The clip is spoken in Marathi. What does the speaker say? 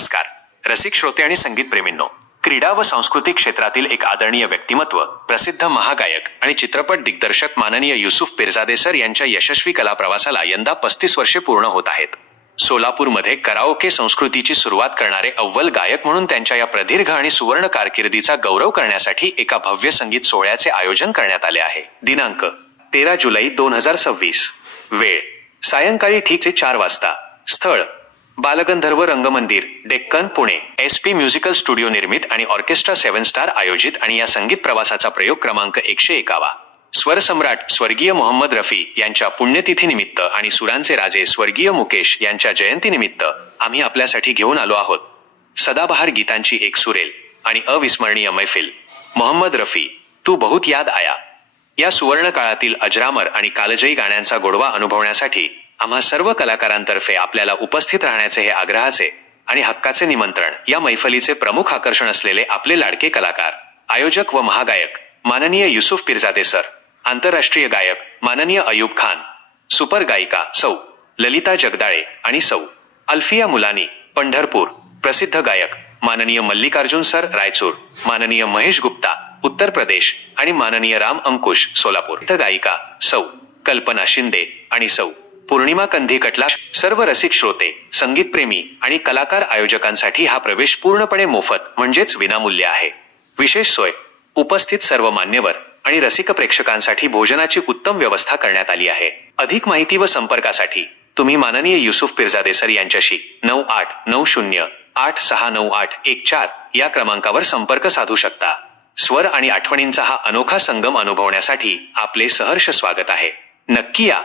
नमस्कार रसिक श्रोते आणि संगीत प्रेमींनो, क्रीडा व सांस्कृतिक क्षेत्रातील एक आदरणीय व्यक्तिमत्व, प्रसिद्ध महागायक आणि चित्रपट दिग्दर्शक माननीय युसुफ पिरजादे सर यांच्या यशस्वी कला प्रवासाला यंदा 35 वर्षे पूर्ण होत आहेत. सोलापूरमध्ये कराओके संस्कृतीची सुरुवात करणारे अव्वल गायक म्हणून त्यांच्या या प्रदीर्घ आणि सुवर्ण कारकिर्दीचा गौरव करण्यासाठी एका भव्य संगीत सोहळ्याचे आयोजन करण्यात आले आहे. दिनांक 13 जुलै 2026. वेळ सायंकाळी ठीक 4 वाजता. स्थळ Balgandharva Rangmandir, Deccan, Pune. SP musical studio निर्मित आणि ऑर्केस्ट्रा 7 स्टार आयोजित आणि या संगीत प्रवासाचा प्रयोग क्रमांक 101. स्वरसम्राट स्वर्गीय मोहम्मद रफी यांच्या पुण्यतिथीनिमित्त आणि सुरांचे राजे स्वर्गीय मुकेश यांच्या जयंतीनिमित्त आम्ही आपल्यासाठी घेऊन आलो आहोत सदाबहार गीतांची एक सुरेल आणि अविस्मरणीय मैफिल. मोहम्मद रफी, तू बहुत याद आया. या सुवर्ण काळातील अजरामर आणि कालजयी गाण्यांचा गोडवा अनुभवण्यासाठी आम्हा सर्व कलाकारांतर्फे आपल्याला उपस्थित राहण्याचे हे आग्रहाचे आणि हक्काचे निमंत्रण. या मैफलीचे प्रमुख आकर्षण असलेले आपले लाडके कलाकार, आयोजक व महागायक माननीय युसुफ पिरजादे सर, आंतरराष्ट्रीय गायक माननीय अयूब खान, सुपर गायिका सौ ललिता जगदाळे आणि सौ अल्फिया मुलानी, पंढरपूर. प्रसिद्ध गायक माननीय मल्लिकार्जुन सर, रायचूर, माननीय महेश गुप्ता, उत्तर प्रदेश आणि माननीय राम अंकुश, सोलापूर. गायिका सौ कल्पना शिंदे आणि सौ पूर्णिमा कंधी कटला. सर्व रसिक श्रोते, संगीतप्रेमी आणि कलाकार आयोजकांसाठी हा प्रवेश पूर्णपणे मोफत म्हणजेच विनामूल्य आहे. विशेष सोय, उपस्थित सर्व मान्यवर आणि रसिक प्रेक्षकांसाठी भोजनाची उत्तम व्यवस्था करण्यात आली आहे. अधिक माहिती व संपर्कासाठी तुम्ही माननीय युसुफ पिरजादे सर यांच्याशी 9890869814 या क्रमांकावर संपर्क साधू शकता. स्वर आणि आठवणींचा हा अनोखा संगम अनुभवण्यासाठी आपले सहर्ष स्वागत आहे. नक्की या.